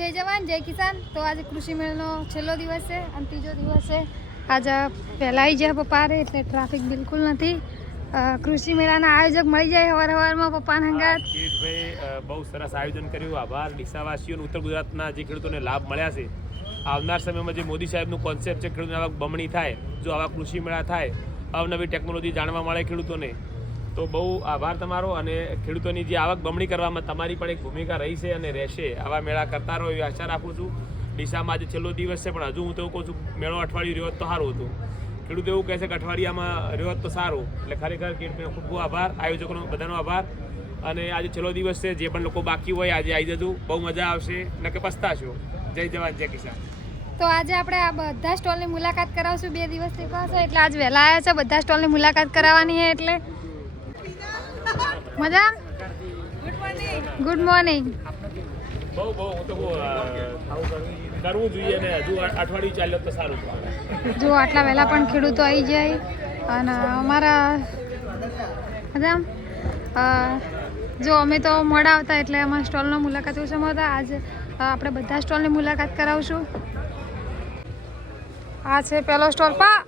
જય જવાન, જય કિસાન. તો આજે કૃષિ મેળનો છેલ્લો દિવસ છે અને ત્રીજો દિવસ છે. આજે પહેલાં જાય પપ્પા રે એટલે ટ્રાફિક બિલકુલ નથી. કૃષિ મેળાના આયોજક મળી જાય હવાર હવારમાં પપ્પાના હંગાત. બહુ સરસ આયોજન કર્યું. આભાર. ડીસાવાસીઓ ઉત્તર ગુજરાતના જે ખેડૂતોને લાભ મળ્યા છે. આવનાર સમયમાં જે મોદી સાહેબનું કોન્સેપ્ટ છે ખેડૂતોને આવક બમણી થાય, જો આવા કૃષિ મેળા થાય, અવનવી ટેકનોલોજી જાણવા મળે ખેડૂતોને. તો બહુ આભાર તમારો અને ખેડૂતોની જે આવક બમણી કરવામાં તમારી પણ એક ભૂમિકા રહી છે અને રહેશે આવા મેળા કરતા રહો એવી આશા રાખું છું. ડીસામાં આજે છેલ્લો દિવસ છે, પણ હજુ હું તો કહું છું, મેળો અઠવાડિયું રહ્યો તો સારું હતું. ખેડૂત એવું કહે છે કે અઠવાડિયામાં રહ્યો તો સારું. એટલે ખરેખર કિરીટભાઈનો ખૂબ ખૂબ આભાર, આયોજકોનો બધાનો આભાર. અને આજે છેલ્લો દિવસ છે, જે પણ લોકો બાકી હોય આજે આવી જજો, બહુ મજા આવશે. ન કે પસ્તાશો. જય જવાન, જય કિસાન. તો આજે આપણે આ બધા સ્ટોલની મુલાકાત કરાવશું બે દિવસથી શીખવાશે એટલે આજ વહેલા આવ્યા છે, બધા સ્ટોલની મુલાકાત કરાવવાની છે, એટલે મજા ગુડ મોર્નિંગ બહુ બહુ હું તો કરવું જોઈએ ને હજુ અઠવાડિયું ચાલ્યો તો સારું જો આટલા વહેલા પણ ખેડૂતો આવી જાય. અને અમારા મજામ? જો અમે તો મોડા આવતા એટલે અમારા સ્ટોલનો મુલાકાત ઓછામાં હતા આજે આપણે બધા સ્ટોલની મુલાકાત કરાવશું. આ છે પહેલો સ્ટોલ. પા!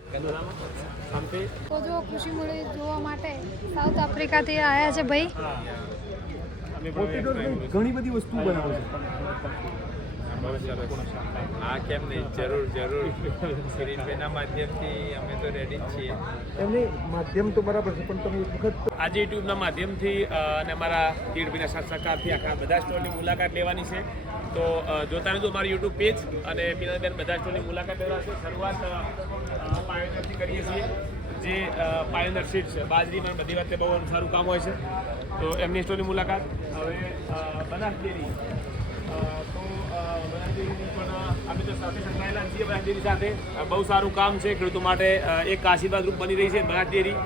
તો જો ખુશી મળે જોવા માટે. સાઉથ આફ્રિકાથી આવ્યા છે ભાઈ. ઘણી બધી વસ્તુ બનાવો છે. હા કેમ નહીં? જરૂર જરૂર. સિરીઝના માધ્યમથી અમે તો રેડી જ છીએ. એમને માધ્યમ તો બરાબર છે પણ તમે એક વખત આજે યુટ્યુબના માધ્યમથી અને અમારા તીડભીના સાથ સહકારથી આખા બધા સ્ટોરની મુલાકાત લેવાની છે. તો જોતા રહેજો અમારું યુટ્યુબ પેજ અને પિનાબેન બધા સ્ટોરની મુલાકાત લેવાશે શરૂઆત અ, કરીએ છીએ. જે પાયોનર સીડ છે. બાજરીમાં બધી વાતે બહુ સારું કામ હોય છે. તો એમની સ્ટોરી મુલાકાત. હવે બનાસ ડેરી તો બનાસ ડેરીની પણ અમે તો સાથે સંકળાયેલા છીએ બનાસ ડેરી સાથે બહુ સારું કામ છે ખેડૂતો માટે. એક આશીર્વાદ રૂપ બની રહી છે બનાસ ડેરી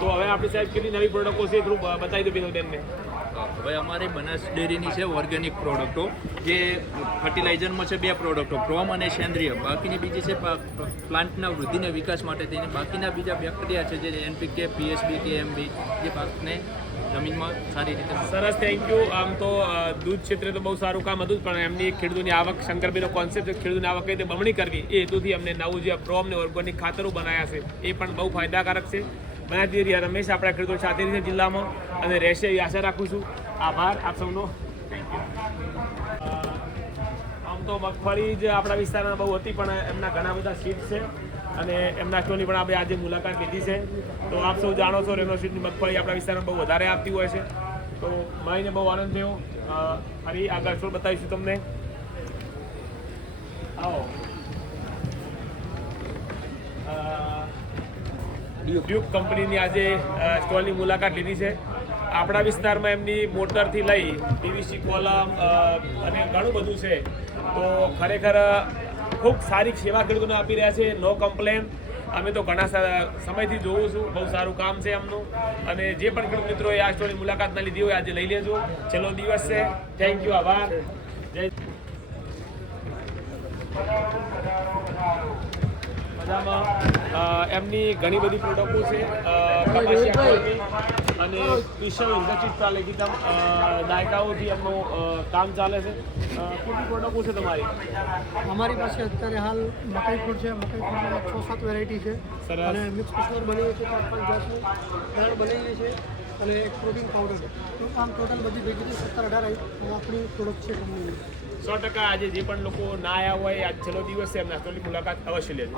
તો હવે આપણી સાહેબ કેટલી નવી પ્રોડક્ટો છે થોડું બતાવી દો બેનને. હવે અમારી બનાસ ડેરીની છે ઓર્ગેનિક પ્રોડક્ટો જે ફર્ટિલાઇઝરમાં છે બે પ્રોડક્ટો ક્રોમ અને સેન્દ્રિય બાકીની બીજી છે પ્લાન્ટના વૃદ્ધિને વિકાસ માટે થઈને બાકીના બીજા બેક્ટેરિયા છે જે એનપીકે પીએસબી કે એમબી જે પાકને જમીનમાં સારી રીતે સરસ થેન્ક યુ આમ તો દૂધ ક્ષેત્રે તો બહુ સારું કામ હતું પણ એમની ખેડૂતોની આવક, શંકરભાઈનો કોન્સેપ્ટ ખેડૂતોની આવક કઈ રીતે બમણી કરવી, એ હેતુથી અમને નવું જે પ્રોમ ને ઓર્ગોનિક ખાતરો બનાવ્યા છે, એ પણ બહુ ફાયદાકારક છે. બનાતી રહ્યા. રમેશ આપણા ખેડૂતો સાથે રહેશે જિલ્લામાં અને રહેશે એવી આશા રાખું છું. આભાર આપ સૌનો. આમ તો મગફળી જ આપણા વિસ્તારમાં બહુ હતી, પણ એમના ઘણા બધા સીટ છે અને એમના સ્ટોરની પણ આપણે આજે મુલાકાત લીધી છે. તો આપ સૌ જાણો છો રેનો સીટની મગફળી આપણા વિસ્તારમાં બહુ વધારે આપતી હોય છે. તો મળીને બહુ આનંદ થયો. ફરી આગળ સ્ટોર બતાવીશું તમને? આવો. ડ્યુક કંપનીની આજે સ્ટોલની મુલાકાત લીધી છે. આપણા વિસ્તારમાં એમની મોટરથી લઈ પીવીસી કોલમ અને ઘણું બધું છે. તો ખરેખર ખૂબ સારી સેવા ખેડૂતોને આપી રહ્યા છે. No complain. અમે તો ઘણા સમયથી જોઉં છું. બહુ સારું કામ છે એમનું. અને જે પણ ખેડૂત મિત્રોએ આ સ્ટોલની મુલાકાત ના લીધી હોય, આજે લઈ લેજો. છેલ્લો દિવસ છે. થેન્ક યુ આભાર. જય મજામાં. એમની ઘણી બધી પ્રોડક્ટો છે. અને સ્પેશિયલ એકદમ અ, દાયકાઓથી એમનું કામ ચાલે છે. કેટલી પ્રોડક્ટો છે તમારી? અમારી પાસે અત્યારે હાલ મકાઈ ફૂડ છે. મકાઈ ફ્રૂટમાં છ સાત વેરાયટી છે. અને મિક્સ મસલર બની છે. ચાર પાંચ જાતનું દાળ બનાવીએ છીએ અને એક પ્રોટીન પાવડર તો આમ ટોટલ બધી ભેગી સત્તર અઢાર આપણી પ્રોડક્ટ છે કંપનીની સો ટકા આજે જે પણ લોકો ના આવ્યા હોય, આજ છેલ્લો દિવસ છે, એમના મુલાકાત અવશ્ય લેજો.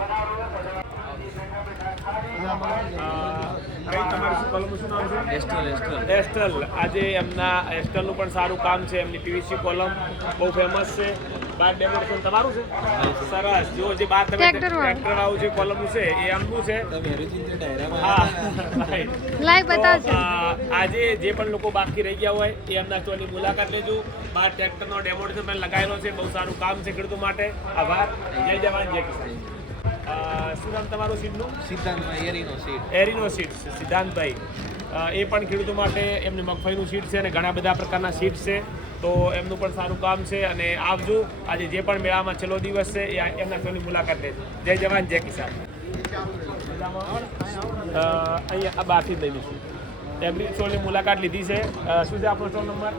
એસ્ટલ આજે એમના એસ્ટલનું પણ સારું કામ છે. એમની પીવીસી કોલમ બહુ ફેમસ છે. બાર ડેકોરેશન તમારું છે? સરસ. જો જે બાર તમે ટ્રેક્ટર વાળું. જે કોલમનું છે એ એમનું છે. લાઈવ તો, આજે જે પણ લોકો બાકી રહી ગયા હોય એ એમના સ્ટોરની મુલાકાત લેજો. બાર ટ્રેક્ટરનો ડેમોન્સ્ટ્રેશન પણ લગાવેલો છે. બહુ સારું કામ છે ખેડૂતો માટે. આભાર. જય જવાન જય કિસાન. શું નામ તમારું સીટનું? સિદ્ધાંતભાઈ એરીનો સીટ. એરીનો સીટ છે સિદ્ધાંતભાઈ. એ પણ ખેડૂતો માટે એમની મગફળીનું સીટ છે અને ઘણા બધા પ્રકારના સીટ છે. તો એમનું પણ સારું કામ છે અને આવજો. આજે જે પણ મેળામાં છેલ્લો દિવસ છે એ એમના સ્ટોરની મુલાકાત લેજો. જય જવાન જય કિસાન. અહીંયા આ લઈ લઈશું એમની સ્ટોલની મુલાકાત લીધી છે. શું છે આપણો સ્ટોલ નંબર?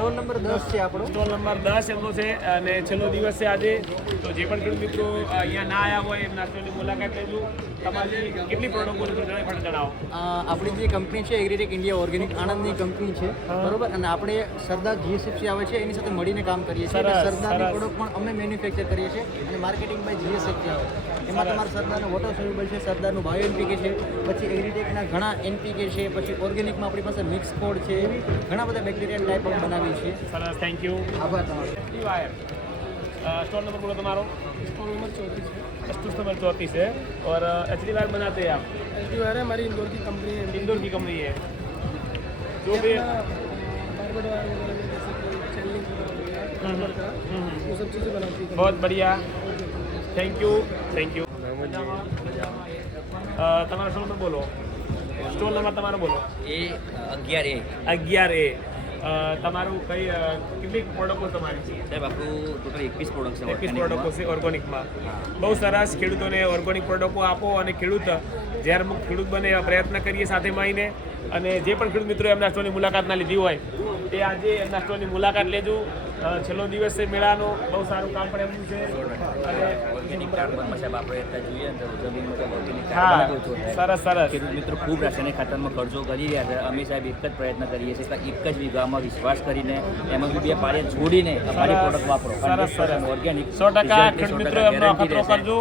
સ્ટોલ નંબર દસ છે આપણો. સ્ટોલ નંબર દસ એમનો છે અને છેલ્લો દિવસ છે આજે. તો જે પણ ખેડૂત મિત્રો અહીંયા ના આવ્યા હોય એમના સ્ટોલની મુલાકાત લેજો તમારી કેટલી પ્રોડક્ટ પણ જણાવો. આપણી જે કંપની છે એગ્રીટેક ઇન્ડિયા ઓર્ગેનિક આણંદની કંપની છે. બરોબર? અને આપણે સરદાર જીએસએફસી આવે છે એની સાથે મળીને કામ કરીએ છીએ. સરદારની પ્રોડક્ટ પણ અમે મેન્યુફેક્ચર કરીએ છીએ અને માર્કેટિંગ બાય જીએસએફસી આવે. એમાં તમારા સરદારનું વોટર સોલ્યુબલ છે સરદારનું બાયો એનપીકે છે પછી એગ્રીટેકના ઘણા એનપીકે છે પછી ઓર્ગેનિકમાં આપણી પાસે મિક્સ કોડ છે એવી ઘણા બધા બેક્ટેરિયલ ટાઈપ પણ બનાવીએ સરસ થેન્ક યુ આભાર તમારો स्टॉल नंबर बोलो तुम्हारा स्टॉल नंबर चौंतीस है स्टॉल नंबर चौंतीस है और एच डी वायर बनाते हैं आप एच डी वायर है हमारी इंदौर की कंपनी है इंदौर की कंपनी है जो भी कार्बन वायर वगैरह में जैसे कि चैनलिंग हम्म, हम्म, वो सब चीज़ें बनाती है बहुत बढ़िया થેન્ક યુ થેન્ક યુ તમારો સ્ટોલ નંબર બોલો સ્ટોલ નંબર તમારો બોલો એ અગિયાર એ અગિયાર એ તમારું કઈ કેટલી પ્રોડક્ટો તમારી? છે સાહેબ આપણું ટોટલ એકવીસ પ્રોડક્ટ છે એકવીસ પ્રોડક્ટો છે ઓર્ગોનિકમાં બહુ સરસ ખેડૂતોને ઓર્ગોનિક પ્રોડક્ટો આપો અને ખેડૂત જ્યારે અમુક ખેડૂત બને એવા પ્રયત્ન કરીએ સાથે મળીને. અને જે પણ ખેડૂત મિત્રો એમના સ્ટોરની મુલાકાત ના લીધી હોય તે આજે એમના સ્ટોરની મુલાકાત લેજો. છેલ્લો દિવસ છે મેળાનો બહુ સારું કામ પણ એમનું છે. અને ઓર્ગેનિક કાર્બનમાં મસાબ આપણે અત્યારે જોઈએ તો જમીનમાં ઓર્ગેનિક કાર્બન છે સરસ સરસ. ખેડૂત મિત્રો ખૂબ રાસાયણિક ખાતરમાં ખર્ચો કરી રહ્યા છે. અમે સાહેબ એક જ પ્રયત્ન કરીએ છીએ કે એક જ વિભાગમાં વિશ્વાસ કરીને એમાં બી પાળિયા છોડીને અમારી પ્રોડક્ટ વાપરો. સરસ, સરસ. ઓર્ગેનિક સો ટકા ખેડૂત મિત્રો એમનો અખતરો કરજો.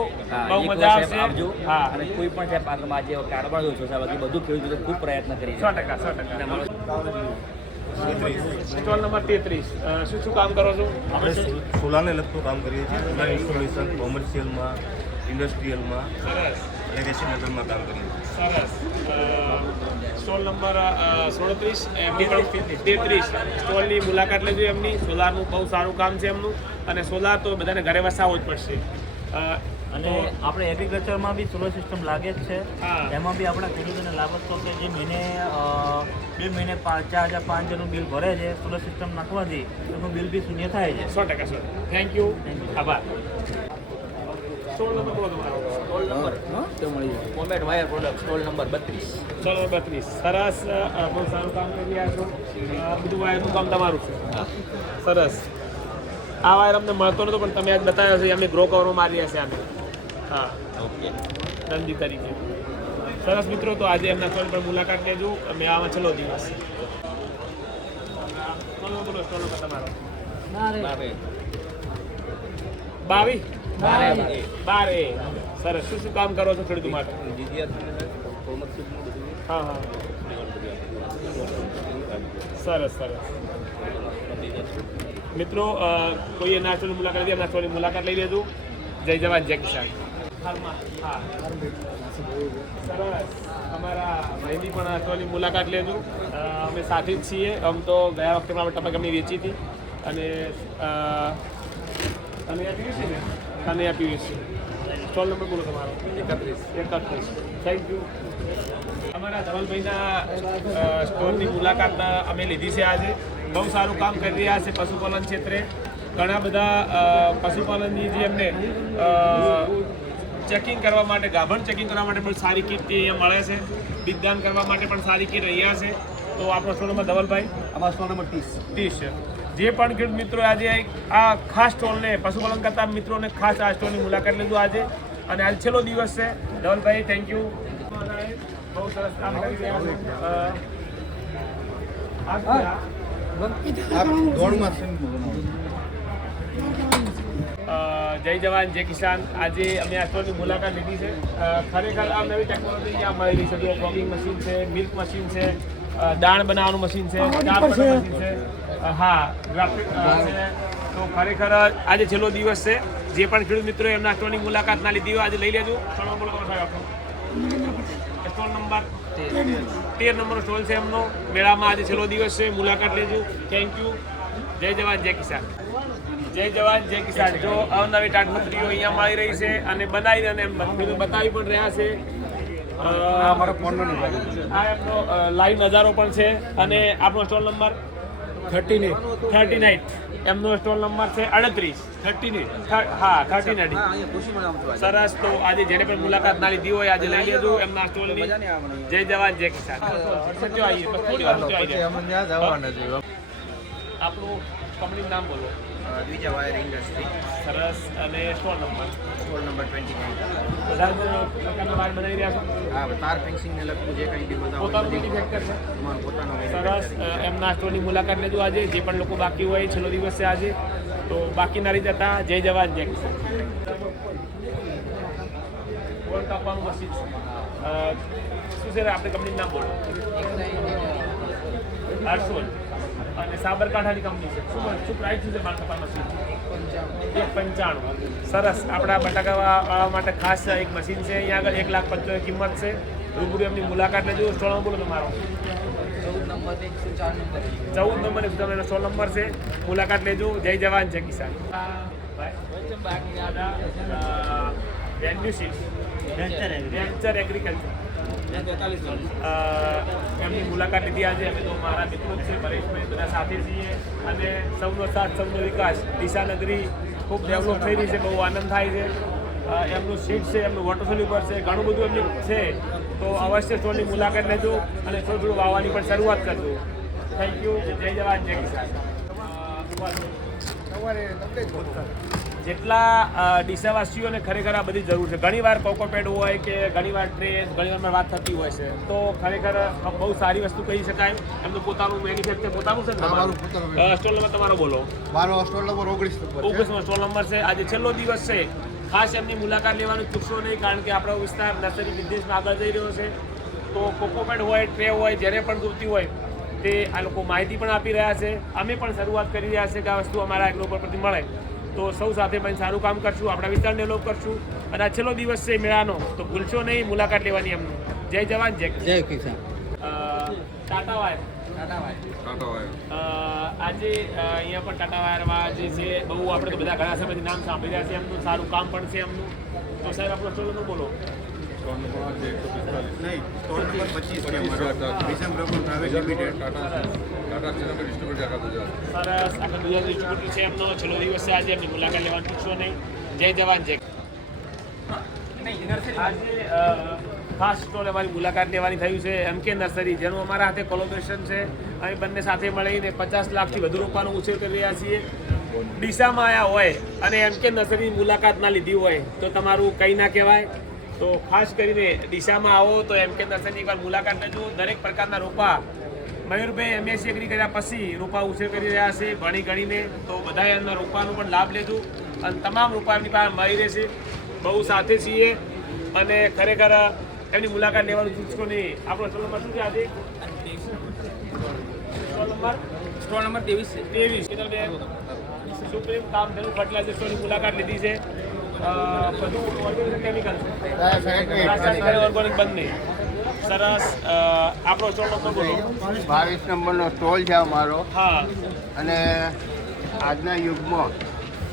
બહુ મજા આવશે. આવજો. હા. અને કોઈ પણ સાહેબ આગળમાં આજે કાર્બન છો સાહેબ બધું ખેડૂત મિત્રો ખૂબ પ્રયત્ન કરી સો ટકા સો ટકા. સ્ટોલ નંબર તેત્રીસ. શું શું કામ કરો છો? આપણે સોલાને સોલારને લગતું કામ કરીએ છીએ. સોલાર ઇન્સ્ટોલેશન કોમર્શિયલમાં ઇન્ડસ્ટ્રીયલમાં અને રેસિડેન્ટલમાં કામ કરીએ છીએ. સરસ. સ્ટોલ નંબર સોડત્રીસ એમની તેત્રીસ. સ્ટોલની મુલાકાત લેજો એમની. સોલારનું બહુ સારું કામ છે એમનું. અને સોલાર તો બધાને ઘરે વસાવવો જ પડશે. અને આપણે એગ્રીકલ્ચરમાં બી સોલર સિસ્ટમ લાગે જ છે. એમાં બી આપણા ખેડૂતોને લાભ જ તો કે જે મહિને બે મહિને પાંચ ચાર હજાર પાંચ હજારનું બિલ ભરે છે સોલર સિસ્ટમ નાખવાથી એનું બિલ બી શૂન્ય થાય છે. સો ટકા સર થેન્ક યુ આભાર. સ્ટોલ નંબર બોલો નંબર? તો મળી જશે comet wire product stall number બત્રીસ. સ્ટોલ નંબર બત્રીસ. સરસ બહુ સારું કામ કરી રહ્યા છો. બધું વાયરનું કામ તમારું છે. સરસ. આ વાયર અમને મળતો નતો પણ તમે આજ બતાવ્યો છે અમે ગ્રો કરવા મારી રહ્યા છે આને હા. ઓકે. નંદી તરીકે. સરસ મિત્રો તો આજે એમના સ્ટોલ પર મુલાકાત લેજો. અમે આમાં છેલ્લો દિવસ. નંબર બોલો સ્ટોલ નંબર તમારો. બારે. બાવીસ બારે. એ. બાર. એ સરસ. શું શું કામ કરો છો ખેડૂતો માટે? હા હા. સરસ સરસ. મિત્રો કોઈએ નાચવાની મુલાકાત લીધી નાચવાની મુલાકાત લઈ લેજો. જય જવાન જય કિસાન. હા સરસ અમારા ભાઈની પણ નાસ્તોની મુલાકાત લેજો અમે સાથે જ છીએ આમ તો ગયા વખતે પણ ટપક અમે વેચી હતી અને અ, અને આ ને અને આ પીવીસી સ્ટોલ નંબર બોલો તમારો એકત્રીસ એકત્રીસ થેન્ક યુ અમારા ધવલભાઈના સ્ટોલની મુલાકાત અમે લીધી છે આજે બહુ સારું કામ કરી રહ્યા છે પશુપાલન ક્ષેત્રે ઘણા બધા પશુપાલનની જે એમને ચેકિંગ કરવા માટે ગાભણ ચેકિંગ કરવા માટે પણ સારી કીટ અહીંયા મળે છે. બીજદાન કરવા માટે પણ સારી કીટ રહ્યા છે. તો આપણો સ્ટોલ નંબર ધવલભાઈ? અમારો સ્ટોલ નંબર ત્રીસ. ત્રીસ છે. જે પણ ખેડૂત મિત્રો આજે આ ખાસ સ્ટોલને પશુપાલન કરતા મિત્રોને ખાસ આ સ્ટોલની મુલાકાત લીધું આજે. અને આજે છેલ્લો દિવસ છે. ધવલભાઈ થેન્ક યુ બહુ સરસ કામ કરી રહ્યા છો? અ, જય જવાન જય કિસાન. આજે અમે આશ્રમની મુલાકાત લીધી છે. ખરેખર આ નવી ટેકનોલોજી અહીંયા મળેલી છે જો ફોગિંગ મશીન છે મિલ્ક મશીન છે દાણ બનાવવાનું મશીન છે મશીન છે. હા ગ્રાફિક તો ખરેખર આજે છેલ્લો દિવસ છે. જે પણ ખેડૂત મિત્રો એમના આશ્રમની મુલાકાત ના લીધી હોય આજે લઈ લેજો. Stall number? તેર નંબરનો સ્ટોલ છે એમનો. મેળામાં આજે છેલ્લો દિવસ છે. મુલાકાત લેજો. થેન્ક યુ જય જવાન જય કિસાન. જય જવાન જય કિસાન. જો અવનવી ટાટપત્રીઓ અહીંયા મળી રહી છે અને બનાવી અને એમ બધું બતાવી પણ રહ્યા છે. આ એમનો લાઈવ નજારો પણ છે અને આપણો stall number thirty thirty nine એમનો સ્ટોલ નંબર છે અડત્રીસ. થર્ટી હા થર્ટી નાઇટ સરસ તો આજે જેને પણ મુલાકાત ના લીધી હોય આજે લઈ લેજો એમના સ્ટોલની જય જવાન જય કિસાન. થોડી વાર આવી આપણું કંપનીનું નામ બોલો. દ્વિજા વાયર ઇન્ડસ્ટ્રી સરસ અને store number store number twenty nine બધા જ પ્રકારના વાયર બનાવી રહ્યા છો આ તાર ફેન્સિંગને લગતું જે કંઈ બી બધા પોતાનું મેન્યુફેક્ચર છે તમારું પોતાનો સરસ અ, એમના સ્ટોરની મુલાકાત લેજો આજે જે પણ લોકો બાકી હોય છેલ્લો દિવસ છે આજે તો બાકી ના રહી જતા જય જવાન જય કિસાન ગોળ કાપવાનું મશીન છે અ, શું છે આપણે કંપનીનું નામ બોલો આરસોલ અને સાબરકાંઠાની કંપની છે. શું શું પ્રાઇસ છે માલ મશીન એક પંચાણું. સરસ. આપણા બટાકા માટે ખાસ એક મશીન છે. અહીંયા આગળ એક લાખ પંચોતેર કિંમત છે. રૂબરૂ એમની મુલાકાત લેજો. સ્ટોલ બોલો તમારો. ચૌદ નંબર એકસો એનો સોળ નંબર છે. મુલાકાત લેજો. જય જવાન જય કિસાન. વેન્ચર એગ્રીકલ્ચર એમની મુલાકાત લીધી આજે. અમે તો મારા મિત્રો જ છે, પરેશભાઈ, બધા સાથે છીએ. અને સૌનો સાથ, સૌનો વિકાસ. દિશાનગરી ખૂબ ડેવલપ થઈ રહી છે, બહુ આનંદ થાય છે. એમનું સીટ છે, એમનું વોટર ઉપર છે, ઘણું બધું એમનું છે. તો અવશ્ય સ્ટોરની મુલાકાત લેજો અને થોડું થોડું વાવવાની પણ શરૂઆત કરજો. થેન્ક યુ જય જવાન, જય કિસાન. જેટલા ડીસાવાસીઓને ખરેખર આ બધી જરૂર છે. ઘણીવાર કોકોપેડ હોય કે ઘણીવાર ટ્રેન ઘણીવાર વાત થતી હોય છે. તો ખરેખર બહુ સારી વસ્તુ કહી શકાય. એમનું પોતાનું મેન્યુફેક્ચર પોતાનું છે તમારું? સ્ટોલ નંબર તમારો બોલો. મારો સ્ટોલ નંબર ઓગણીસ નંબર છે. સ્ટોલ નંબર છે. આજે છેલ્લો દિવસ છે. ખાસ એમની મુલાકાત લેવાનું ચૂકશો નહીં કારણ કે આપણો વિસ્તાર નર્સરી બિઝનેસમાં આગળ જઈ રહ્યો છે. તો કોકોપેડ હોય ટ્રે હોય જ્યારે પણ જોતી હોય તે આ લોકો માહિતી પણ આપી રહ્યા છે. અમે પણ શરૂઆત કરી રહ્યા છે કે આ વસ્તુ અમારા એગ્રો પર પરથી મળે. તો સૌ સાથે પણ સારું કામ કરશું આપણા વિસ્તારને ડેવલપ કરશું. અને આ છેલ્લો દિવસ છે મેળાનો તો ભૂલશો નહીં મુલાકાત લેવાની એમનું જય જવાન જય કિસાન. જય કિસાન. ટાટા વાયર. આજે અહીંયા પણ ટાટા વાયરમાં જે છે બહુ આપણે તો બધા ઘણા સમયથી નામ સાંભળી રહ્યા છે એમનું સારું કામ પણ છે એમનું. તો સાહેબ આપણો સ્ટોલ નંબર બોલો. નહીં નંબર સરસ આખા ગુજરાત ડિસ્ટ્રીબ્યુટર છે એમનો છેલ્લો દિવસ આજે એમની મુલાકાત લેવાનું ચૂકશો નહીં જય જવાન જય આજે ખાસ સ્ટોલ અમારી મુલાકાત લેવાની થયું છે એમ કે નર્સરી જેનું અમારા હાથે કોલોબરેશન છે અમે બંને સાથે મળીને પચાસ લાખથી વધુ રોપાનો ઉછેર કરી રહ્યા છીએ ડીસામાં આવ્યા હોય અને એમ કે નર્સરીની મુલાકાત ના લીધી હોય તો તમારું કંઈ ના કહેવાય તો ખાસ કરીને ડીસામાં આવો તો એમ કે નર્સરીની એકવાર મુલાકાત લેજો દરેક પ્રકારના રોપા મયુરભાઈ એમએસસી એગ્રી કર્યા પછી રોપા ઉછેર કરી રહ્યા છે ભણી ગણીને. તો બધાએ એમના રોપાનો પણ લાભ લેજો. અને તમામ રોપા એમની પાસે મળી રહેશે. બહુ સાથે છીએ. અને ખરેખર એમની મુલાકાત લેવાનું ચૂકશો નહીં. આપણો સ્ટોલ નંબર શું છે આજે? Stall number? સ્ટોલ નંબર ત્રેવીસ છે. ત્રેવીસ. સુપ્રીમ કામ થયું ફર્ટિલાઇઝર સ્ટોરની મુલાકાત લીધી છે. બધું ઓર્ગેનિક કેમિકલ બંધ રાસાયણિક. ઓર્ગેનિક બંને. સરસ. આપણો સ્ટોલ નંબર બોલો? બાવીસ નંબરનો સ્ટોલ છે અમારો. હા. અને આજના યુગમાં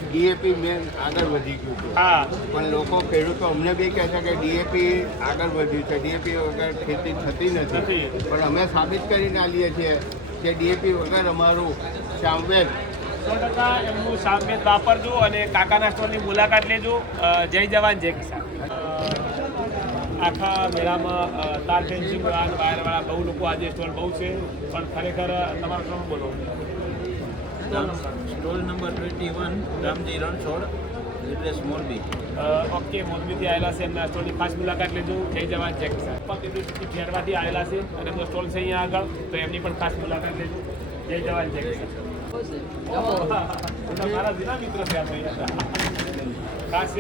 ડીએપી મેન આગળ વધી ગયું છે. હા. પણ લોકો ખેડૂતો અમને બી કહે છે કે ડીએપી આગળ વધ્યું છે. ડીએપી વગર ખેતી થતી નથી. પણ અમે સાબિત કરીને આલીએ છીએ કે ડીએપી વગર અમારું સામવેદ સો ટકા એમનું સામેત વાપરજો અને કાકાના સ્ટોલની મુલાકાત લેજો. જય જવાન જય કિસાન. આખા મેળામાં તાર ફેન્સિંગ વાળા વાયરવાળા બહુ લોકો આજે સ્ટોલ બહુ છે પણ ખરેખર તમારો ક્રમ બોલો? Stall number twenty one Ramji Ranchhod address Morbi. Okay મોરબીથી આવેલા છે. એમના સ્ટોલની ખાસ મુલાકાત લેજો. જય જવાન જય કિસાન. પણ યુનિવર્સિટી ખેડવાથી આવેલા છે અને એમનો સ્ટોલ છે અહીંયા આગળ તો એમની પણ ખાસ મુલાકાત લેજો. જય જવાન જય કિસાન. મારા જૂના મિત્રો છે આ ભાઈ. ખાસ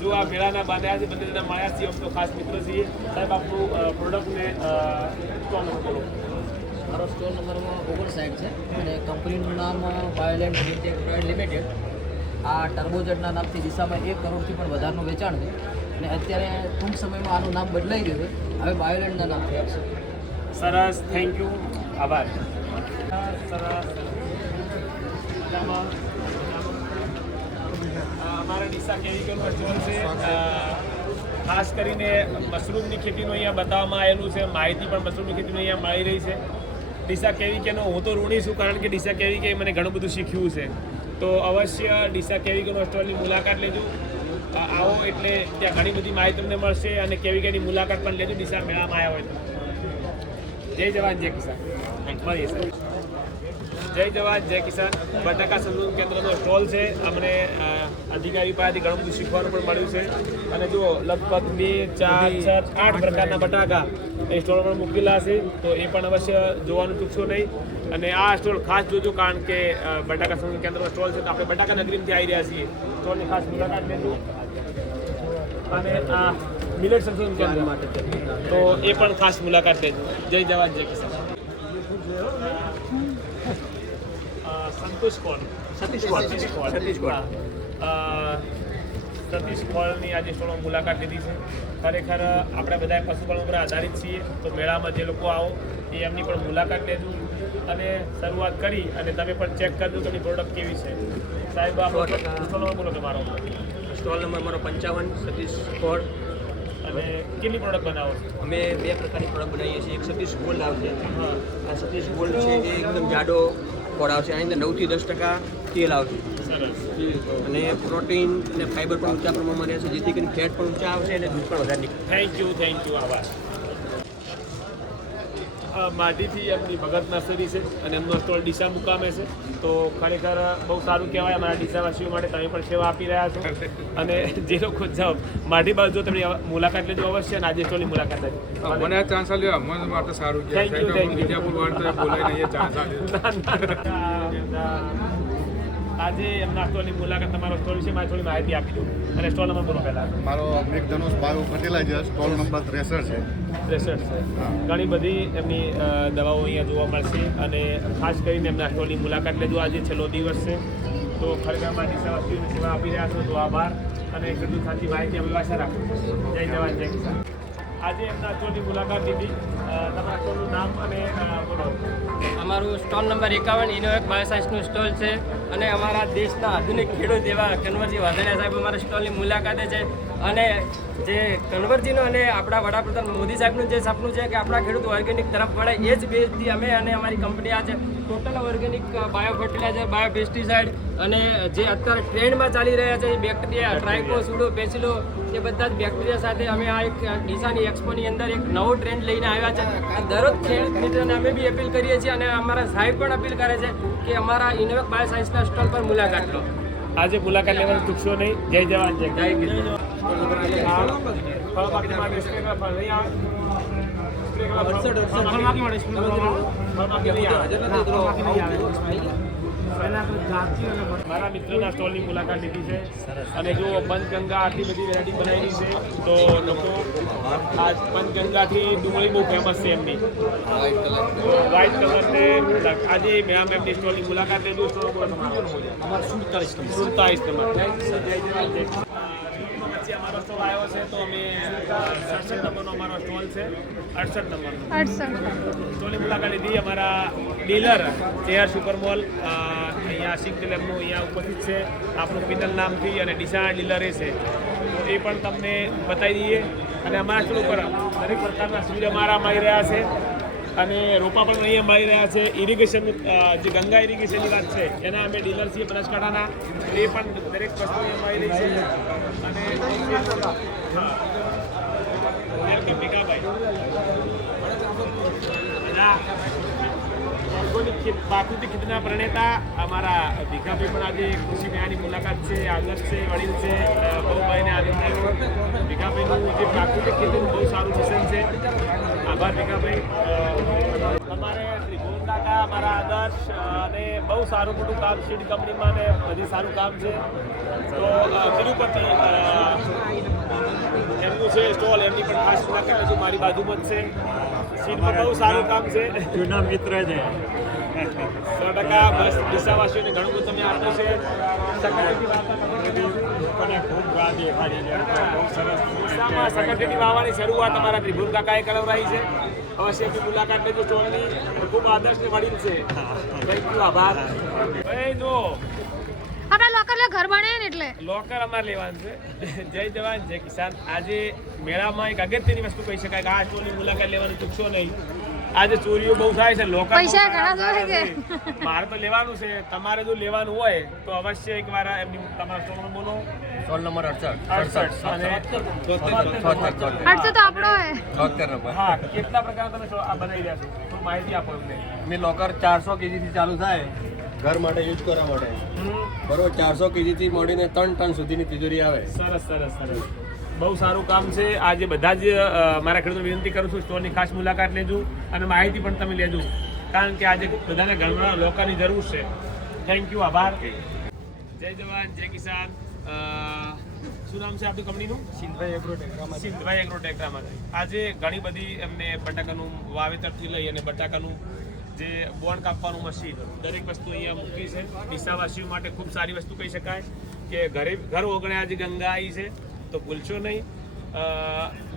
હજુ આ મેળાના બાંધ્યા આજે બંને જણા મળ્યા છીએ તો ખાસ મિત્રો છીએ. સાહેબ આપણું પ્રોડક્ટને સ્ટોલ નંબર બોલો. મારો સ્ટોલ નંબરમાં ઓગણ ઓગણસાઠ છે અને કંપનીનું નામ બાયોલેન્ડ ગ્રીનટેક પ્રાઇવેટ લિમિટેડ આ ટર્બોજેટના નામથી દિશામાં એક કરોડથી પણ વધારનું વેચાણ છે. અને અત્યારે ટૂંક સમયમાં આનું નામ બદલાઈ ગયું છે. હવે બાયોલેન્ડના નામથી આવશે. સરસ થેન્ક યુ આભાર. સરસ. અમારા ડીસા કેમિકલ સ્ટોલ છે. ખાસ કરીને મશરૂમની ખેતીનું અહીંયા બતાવવામાં આવેલું છે. માહિતી પણ મશરૂમની ખેતીનું અહીંયા મળી રહી છે. ડીસા કેવિકેનો હું તો ઋણી છું કારણ કે ડીસા કેવિકે મને ઘણું બધું શીખ્યું છે. તો અવશ્ય ડીસા કેવિકેનો સ્ટોલની મુલાકાત લેજો. આવો એટલે ત્યાં ઘણી બધી માહિતી તમને મળશે અને કેવિકેની મુલાકાત પણ લેજો. ડીસા મેળામાં આવ્યા હોય તો. જય જવાન જય કિસાન. મળીએ સર જય જવાન જય કિસાન. બટાકા સંશોધન કેન્દ્રનો સ્ટોલ છે. અમને અધિકારી પાસેથી ઘણું બધું શીખવાનું પણ મળ્યું છે. અને જો લગભગ બે ચાર છ આઠ પ્રકારના બટાકા એ સ્ટોલ પર મૂકેલા છે. તો એ પણ અવશ્ય જોવાનું ચૂકશો નહીં. અને આ સ્ટોલ ખાસ જોજો કારણ કે બટાકા સંશોધન કેન્દ્રનો સ્ટોલ છે. તો આપણે બટાકા નગરીમાંથી આવી રહ્યા છીએ. સ્ટોલની ખાસ મુલાકાત લેજો અને આ મિલેટ સંશોધન કેન્દ્ર. માટે તો એ પણ ખાસ મુલાકાત લેજો. જય જવાન જય કિસાન. સંતોષ કોણ? સતીશ કોણ? સતીશ કોણ. સતીશ કોણ. સતીશ ફળની આજે સ્ટોલમાં મુલાકાત લીધી છે. ખરેખર આપણે બધા પશુપાલન ઉપર આધારિત છીએ તો મેળામાં જે લોકો આવો એ એમની પણ મુલાકાત લેજો. અને શરૂઆત કરી અને તમે પણ ચેક કરજો કે પ્રોડક્ટ કેવી છે. સાહેબ સ્ટોલમાં બોલો તમારો સ્ટોલ નંબર મારો પંચાવન સતીશ ફળ અને કેટલી પ્રોડક્ટ બનાવો અમે બે પ્રકારની પ્રોડક્ટ બનાવીએ છીએ. એક સતીશ ગોલ્ડ આવશે હા. આ સતીશ ગોલ્ડ છે એ એકદમ જાડો કોડ આવશે. આની અંદર નવથી દસ ટકા તેલ આવશે. અને પ્રોટીન અને ફાઇબર પણ ઊંચા પ્રમાણમાં રહેશે, જેથી કરીને ફેટ પણ ઊંચા આવશે અને દૂધ પણ વધારે નીકળશે થેન્ક યુ થેન્ક યુ આભાર. માટીથી એમની ભગત નર્સરી છે અને એમનો સ્ટોલ ડીસા મુકામે છે. તો ખરેખર બહુ સારું કહેવાય અમારા ડીસાવાસીઓ માટે. તમે પણ સેવા આપી રહ્યા છો. અને જે લોકો જાઓ માટી બાજુ તમે મુલાકાત લેજો અવશ્ય અને આજે સ્ટોલની મુલાકાત લેજો. મને આ ચાન્સ આપ્યો. અમારા માટે સારું thank you. બીજાપુર વાળા બોલાવીને ચાન્સ આલ્યો આજે એમના સ્ટોલની મુલાકાત તમારો સ્ટોલ વિશે મારે થોડી માહિતી આપી દો. અને સ્ટોલ નંબર બોલો પહેલાં. મારો મેઘધનુષ ભાઈ ફર્ટિલાઇઝર સ્ટોલ નંબર ત્રેસઠ છે. ત્રેસઠ છે. ઘણી બધી એમની દવાઓ અહીંયા જોવા મળશે અને ખાસ કરીને એમના સ્ટોલની મુલાકાત લેજો. આજે છેલ્લો દિવસ છે. તો ખરેખર માટી સેવાસીઓની સેવા આપી રહ્યા છો. તો આભાર. અને કેટલું સાચી માહિતી અમે આશા રાખું જય જવાન જય કિસાન. આજે એમના સ્ટોલની મુલાકાત લીધી. અમારું સ્ટોલ નંબર એકાવન ઇનોવેક બાયોસાયન્સનું સ્ટોલ છે અને અમારા દેશના આધુનિક ખેડૂત એવા કન્વરજી વાઘાણીયા સાહેબ અમારા સ્ટોલની મુલાકાતે છે અને જે કન્વરજીનું અને આપણા વડાપ્રધાન મોદી સાહેબનું જે સપનું છે કે આપણા ખેડૂત ઓર્ગેનિક તરફ વળે, એ જ બેઝથી અમે અને અમારી કંપની આજે total organic bio fertiliser bio pesticide અને જે અત્યારે ટ્રેન્ડમાં ચાલી રહ્યા છે બેક્ટેરિયા ટ્રાઇકો સુડો પેસિલો એ બધા જ બેક્ટેરિયા સાથે અમે આ એક ડીસાની એક્સપોની અંદર એક નવો ટ્રેન્ડ લઈને આવ્યા છે. દરરોજ ખેડૂત મિત્રોને અમે બી અપીલ કરીએ છીએ અને અમારા સાહેબ પણ અપીલ કરે છે કે અમારા ઇનોવેક બાયોસાયન્સના સ્ટોલ પર મુલાકાત લો. આજે મુલાકાત લેવાનું ચૂકશો નહીં. જય જવાન જય જય ફળ મારા મિત્રના સ્ટોલની મુલાકાત લીધી છે. અને જો પંચગંગા આટલી બધી વેરાયટી બનાવેલી છે તો લોકો આ પંચગંગાથી ડુંગળી બહુ ફેમસ છે એમની. વ્હાઇટ કલર છે આજે મેમ એમની સ્ટોલની મુલાકાત લેજો સ્ટોલ પર તમારો. સુડતાલીસ નંબર પછી અમારો આવ્યો છે તો અમે સડસઠ નંબરનો અમારો સ્ટોલ છે. અડસઠ નંબરનો. સ્ટોલની મુલાકાત લીધી અમારા ડીલર ચેર સુપર મોલ અહીંયા સિંગ લેબનું અહીંયા ઉપસ્થિત છે. આપણું પિનલ નામથી અને ડીસા ડીલર છે. તો એ પણ તમને બતાવી દઈએ. અને અમારા સ્ટોલ ઉપર દરેક પ્રકારના સુવિધા અમારા મળી રહ્યા છે. અને રોપા પણ અહીંયા મળી રહ્યા છે. ઇરિગેશન જે ગંગા ઇરિગેશનની વાત છે, એના અમે ડીલર છીએ બનાસકાંઠાના. એ પણ દરેક વસ્તુ અહીંયા મળી રહી છે. અને વેલકમ ભીખાભાઈ. પ્રાકૃતિક ખેતીના પ્રણેતા, અમારા ભીખાભાઈ પણ આજે કૃષિ મેળાની મુલાકાત છે આદર્શ છે, વડીલ છે બહુભાઈને આનંદ ભીખાભાઈનું જે પ્રાકૃતિક ખેતીનું બહુ સારું મિશન છે. આભાર ભીખાભાઈ. અમારે ત્રિભુવન કાકા, અમારા આદર્શ અને બહુ સારું મોટું કામ સીડ કંપનીમાં ને બધી સારું કામ છે. તો તિરુપતિ એમનું છે સ્ટોલ, એમની પણ ખાસ મુલાકાત હજુ મારી બાજુમાં જ છે. સીડમાં બહુ સારું કામ છે. જૂના મિત્ર છે. સો ટકા બસ દિશાવાસીઓને ઘણું બધું તમે આપ્યું છે. સકટેટી ખૂબ ગા દેખાડી છે. બહુ સરસ દિશામાં સકટેટી વાવવાની શરૂઆત અમારા ત્રિભુવન કાકાએ કરાવરાઈ છે. અવશ્ય મુલાકાત લેજો સ્ટોલની. ખૂબ આદર્શની વડીલ છે. થેન્ક યુ આભાર. ભાઈ જો. આપણે લોકર ઘર બને ને એટલે. લોકર અમારે લેવાનું છે. જય જવાન જય કિસાન. આજે મેળામાં એક અગત્યની વસ્તુ કહી શકાય કે આ સ્ટોલની મુલાકાત લેવાનું ચૂકશો નહીં. આજે ચોરીઓ બહુ થાય છે લોકો પૈસા ઘણા જોઈએ કે? મારે તો લેવાનું છે તમારે જો લેવાનું હોય તો અવશ્ય એકવાર એમની તમારા સ્ટોલમાં બોલો. સ્ટોલ નંબર અડસઠ અડસઠ. અને અડસો તો આપણો હે છોતેર નંબર હા કેટલા પ્રકાર તમે આ બનાવી રહ્યા છો. તો માહિતી આપો અમને મેં લોકર ચારસો કેજીથી ચાલુ થાય. ઘર માટે યુઝ કરવા માટે. બરોબર ચારસો કેજીથી મળીને ત્રણ ટન સુધીની તિજોરી આવે. સરસ સરસ સરસ. બહુ સારું કામ છે. આજે બધા જ મારા ખેડૂતો વિનંતી કરું છું સ્ટોરની ખાસ મુલાકાત લેજો અને માહિતી પણ તમે લેજો. કારણ કે આજે બધાને ઘણા લોકોની જરૂર છે. થેન્ક યુ આભાર. જય જવાન જય કિસાન. શું નામ છે આપણી કંપનીનું? સિંધભાઈ એગ્રોટેક સિંધભાઈ એગ્રોટેકરામાં આજે ઘણી બધી એમને બટાકાનું વાવેતરથી લઈ અને બટાકાનું જે બોણ કાપવાનું મશીન દરેક વસ્તુ અહીંયા મૂકી છે. દિશાવાસીઓ માટે ખૂબ સારી વસ્તુ કહી શકાય કે ઘરે ઘર ઓગણ્યા આજે ગંગા આવી છે. તો ભૂલશો નહીં.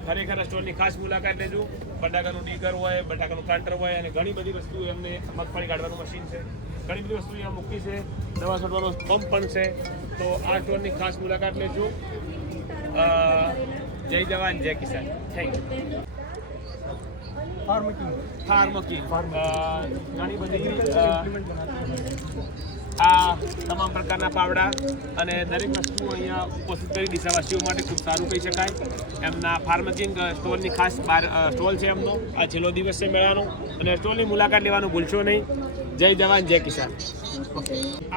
ખરેખર આ સ્ટોરની ખાસ મુલાકાત લેજો. બટાકાનું ડીગર હોય બટાકાનું કાંટર હોય અને ઘણી બધી વસ્તુ એમને મગફળી કાઢવાનું મશીન છે. ઘણી બધી વસ્તુ અહીંયા મૂકી છે. દવા છોડવાનો પંપ પણ છે. તો આ સ્ટોરની ખાસ મુલાકાત લેજો. જય જવાન જય કિસાન. થેન્ક યુ ફાર્મકી ઘણી બધી આ તમામ પ્રકારના પાવડા અને દરેક વસ્તુ અહીંયા ઉપસ્થિત કરી દિશાવાસીઓ માટે ખૂબ સારું કહી શકાય. એમના ફાર્મકિંગ સ્ટોલની ખાસ બાર સ્ટોલ છે એમનો. આ છેલ્લો દિવસ છે મેળાનો. અને સ્ટોલની મુલાકાત લેવાનું ભૂલશો નહીં. જય જવાન જય કિસાન.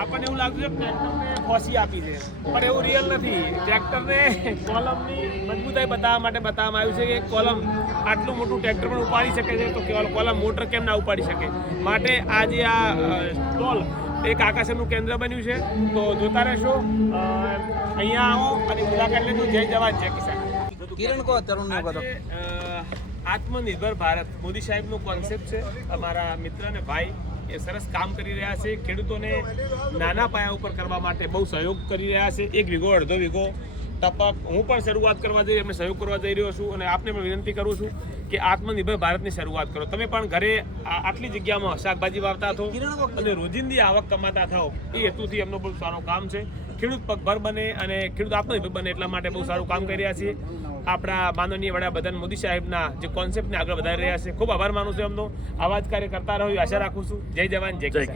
આપણને એવું લાગતું છે ટ્રેક્ટરને ફોસી આપી છે. પણ એવું રિયલ નથી. ટ્રેક્ટરને કોલમની મજબૂતાઈ બતાવવા માટે બતાવવામાં આવ્યું છે કે કોલમ આટલું મોટું ટ્રેક્ટર પણ ઉપાડી શકે છે. તો કોલમ મોટર કેમ ના ઉપાડી શકે? માટે આજે આ સ્ટોલ એક આકર્ષણનું કેન્દ્ર બન્યું છે. તો જોતા રહેશો. અહીંયા આવો અને મુલાકાત લેજો જય જવાન જય કિસાન. કિરણ કો તરુણ આત્મનિર્ભર ભારત. મોદી સાહેબનો કોન્સેપ્ટ છે. અમારા મિત્ર અને ભાઈ એ સરસ કામ કરી રહ્યા છે. ખેડૂતોને નાના પાયા ઉપર કરવા માટે બહુ સહયોગ કરી રહ્યા છે. એક વીઘો અડધો વીઘો ટપક. હું પણ શરૂઆત કરવા જઈ એમને સહયોગ કરવા જઈ રહ્યો છું અને આપને પણ વિનંતી કરું છું કે આત્મનિર્ભર ભારતની શરૂઆત કરો. તમે પણ ઘરે આટલી જગ્યામાં શાકભાજી વાવતા થો અને રોજિંદી આવક કમાતા થાઓ, એ હેતુથી એમનો બહુ સારું કામ છે. ખેડૂત પગભર બને અને ખેડૂત આત્મનિર્ભર બને એટલા માટે બહુ સારું કામ કરી રહ્યા છીએ. આપણા માનનીય વડાપ્રધાન મોદી સાહેબના જે કોન્સેપ્ટને આગળ વધારી રહ્યા છે. ખૂબ આભાર માનું છું એમનો. આવા જ કાર્ય કરતા રહ્યો આશા રાખું છું. જય જવાન, જય કિસાન.